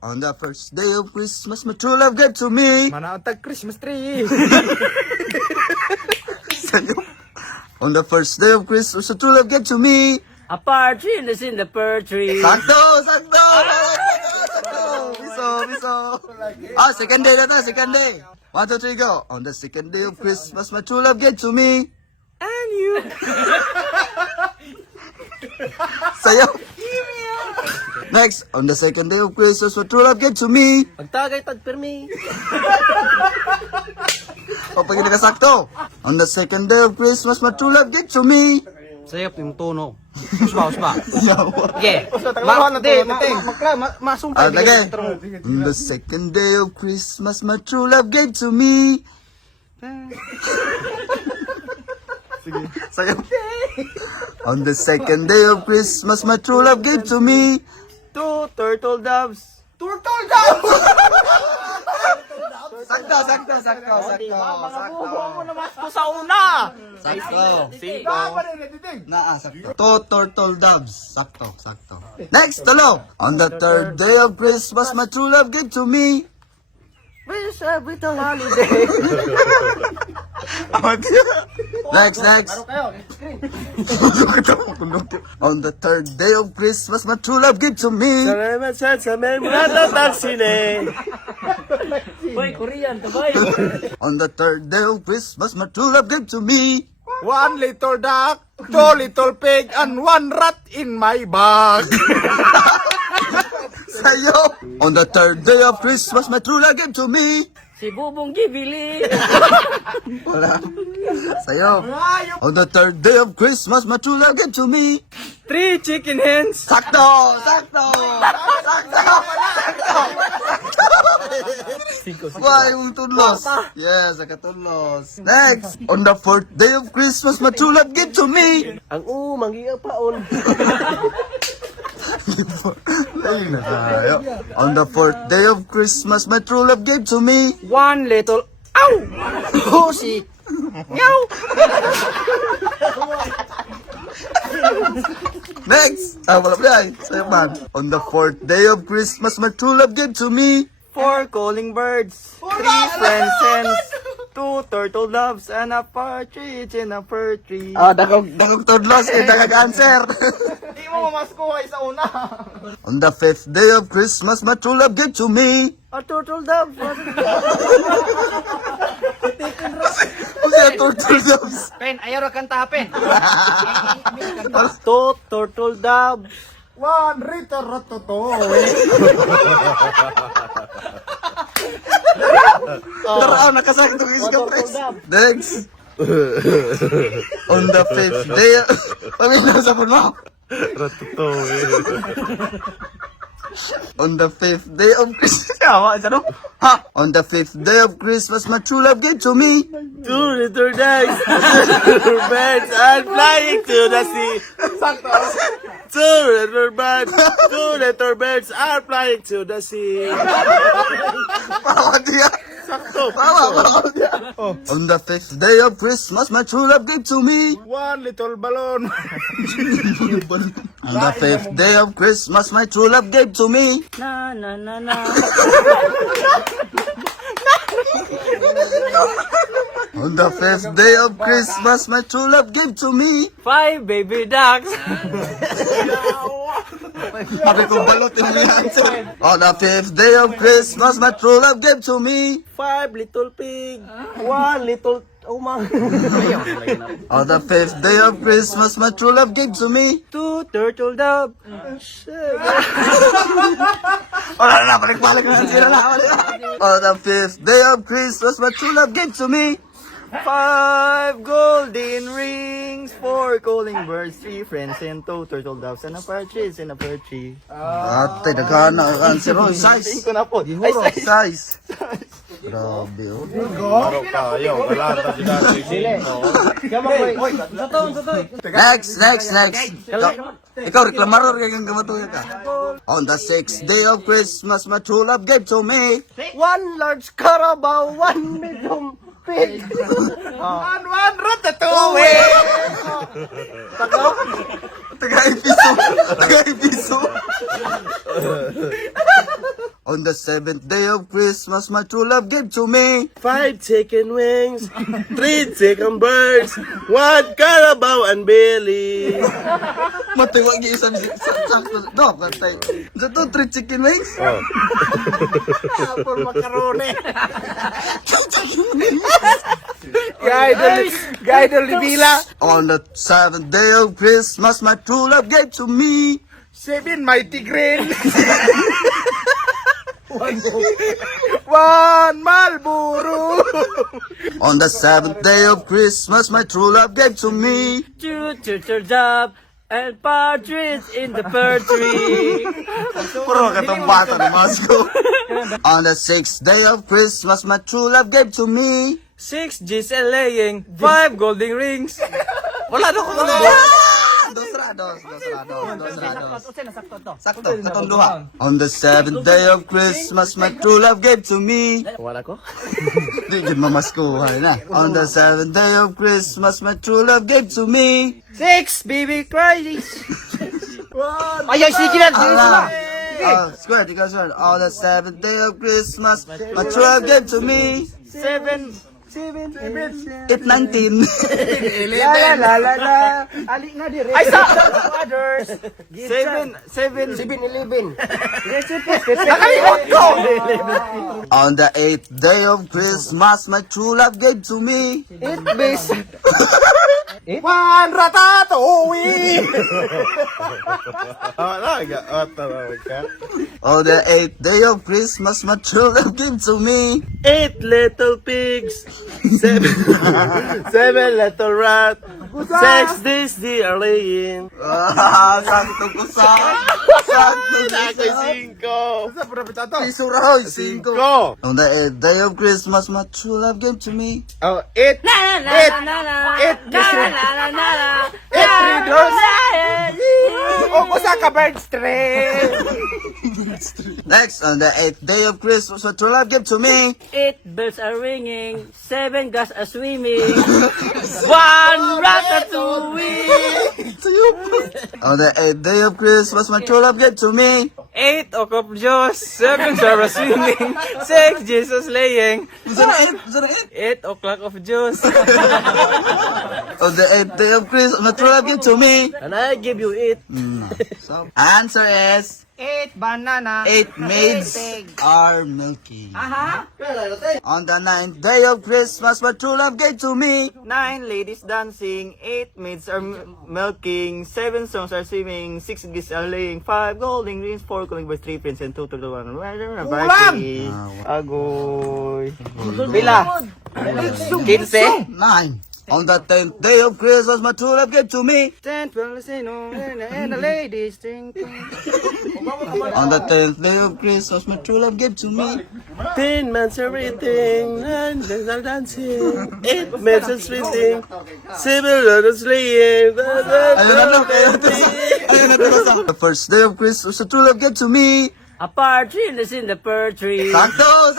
On the first day of Christmas, my true love gave to me. Manaotag Christmas tree. Sa'yo. On the first day of Christmas, my true love gave to me. A partridge is in the pear tree. Sakto! Sakto! Biso! Second day na to, second day. 1, 2, 3, go. On the second day of Christmas, my true love gave to me. And you. Sa'yo. Next, on the second day of Christmas, my true love gave to me. Pagtagay tagpermi. O, pag hindi nakasakto. On the second day of Christmas, my true love gave to me. Sayop yung tono. Usba. Yawa. Okay. Masumpay. Lagay. On the second day of Christmas, my true love gave to me. Sa'yo. On the second day of Christmas, my true love gave to me. 2 turtle doves. Turtle down! Sakto. Mga buho mo naman ko sa una. Sakto. Dapat na netiting. Sakto. 2 turtle doves. Sakto. Next, tulo. On the third day of Christmas, my true love gave to me. Wish every holiday. Next. On the third day of Christmas, my true love gave to me. Salamat sa men mula taksine. Boy, Korean, tabay. On the third day of Christmas, my true love gave to me. 1 little duck, 2 little pig, and 1 rat in my bag. Sa'yo. On the third day of Christmas, my true love gave to me. Si Bubong Gibili. Wala. Sa'yo. On the third day of Christmas, my true love gave to me. 3 chicken hens. Sakto. Why yung tunlos? Yes, nakatunlos. Next. On the fourth day of Christmas, my true love gave to me. Ang mangiang paon. Ayun na tayo. On the fourth day of Christmas, my true love gave to me. 1 little ow. Pussy. Meow. Next. Wala pa yan. Sa'yo man. On the fourth day of Christmas, my true love gave to me. 4 calling birds. 3 friends hens. 2 turtle doves and a partridge in a fir tree. Dakong tunlos. Dakong answer. Di mo mamaskuhay sa una. On the fifth day of Christmas, my true love gave to me. A turtle dove. Kasi ang turtle doves. Pen, ayaw ra kanta pen. 2 turtle doves. 1 Rita Ratotoy. Tara, nakasakto yung iska press. Next. On the fifth day... Pamilya sa puno. On the fifth day of Christmas... On the fifth day of Christmas, my true love gave to me. 2 little ducks. 2 birds are flying to the sea. 2 little birds are flying to the sea. Pawa diya. Sakto. Pawa diya. On the fifth day of Christmas, my true love gave to me. 1 little balloon. On the fifth day of Christmas, my true love gave to me. Na. On the fifth day of Christmas, my true love gave to me. 5 baby ducks. Sabi ko balot yung answer. On the fifth day of Christmas, my true love gave to me. 5 little pig. 1 little umang. On the fifth day of Christmas, my true love gave to me. 2 turtle dove. Wala na, balik-balik na sila na. On the fifth day of Christmas, my true love gave to me. 5 golden rings. 4 calling birds. 3 friends and 2 turtle doves and a partridge in a fir tree. Ate, nagkana ang answer mo. Size. Ko na po. Size. Grabe, oh. Next. Ikaw, reklamador kayong gamatuya ka. On the sixth day of Christmas, my true love gave to me. 1 large carabao. 1 medium pig. 1 Ratatouille. Taga-episo. On the seventh day of Christmas, my true love gave to me. 5 chicken wings, 3 chicken birds, 1 Carabao and Billy. Matiwag yung isang sakto. No, patay. Sa to, 3 chicken wings. Oh. Apple macaroni. Idol ni Bila. On the seventh day of Christmas, my true love gave to me. 7 mighty grain. 1 Marlboro. On the seventh day of Christmas, my true love gave to me. Two job and partridge in the fir tree. Puro katong bata ni Moscow. On the sixth day of Christmas, my true love gave to me. 6 G's and laying 5 golden rings. Wala na ko na. Dos. Sakto, katong duha. On the seventh day of Christmas, my true love gave to me. Wala ko? Di gid mamaskuhan na. On the seventh day of Christmas, my true love gave to me. 6 baby cries. Ayaw, sige na. Allah. Square, ikaw square. On the seventh day of Christmas, my true love gave to me. 7 It 19. La. Ali na dire. Ay, sa others. 7-11. Nakalimot ko. On the eighth day of Christmas, my true love gave to me. 8 base. 1 Ratatouille. Tawag ka. On the eighth day of Christmas, my true love gave to me. 8 little pigs, 7 little rat, 6 days they are laying. Sakto ko sa. Sakto Ako'y ko 5. Sa propeta to. sa. Isurahoy, 5. 5. On the eighth day of Christmas, my true love gave to me. Oh, 8. Oh, usa ka birds tray. Next, on the eighth day of Christmas, my true love gave to me. 8 bells are ringing, 7 guys are swimming, 1 ratatouille. On the eighth day of Christmas, my true love gave to me. 8 of Diyos, 7 Sarah swimming, 6 Jesus laying, Saan na eight? 8 o'clock of Diyos. On the eighth day of Christmas, my true love gave to me. And I give you 8. Answer is 8 banana. 8 maids are milking. On the ninth day of Christmas, my true love gave to me. 9 ladies dancing, 8 maids are milking, 7 songs are singing, 6 geese are laying, 5 golden rings, 4 calling by 3 prince, and 2 to the 1. Party. Agoy. Bila. 15. 9. On the 10th day of Christmas, my true love gave to me. 10, 12, and the ladies drinking. On the 10th day of Christmas, my true love gave to me. 10 months are eating, 9 days are dancing, 8 months are sleeping, 7 lotus laying. The first day of Christmas, my true love gave to me. A partridge is in the fir tree. Sakto!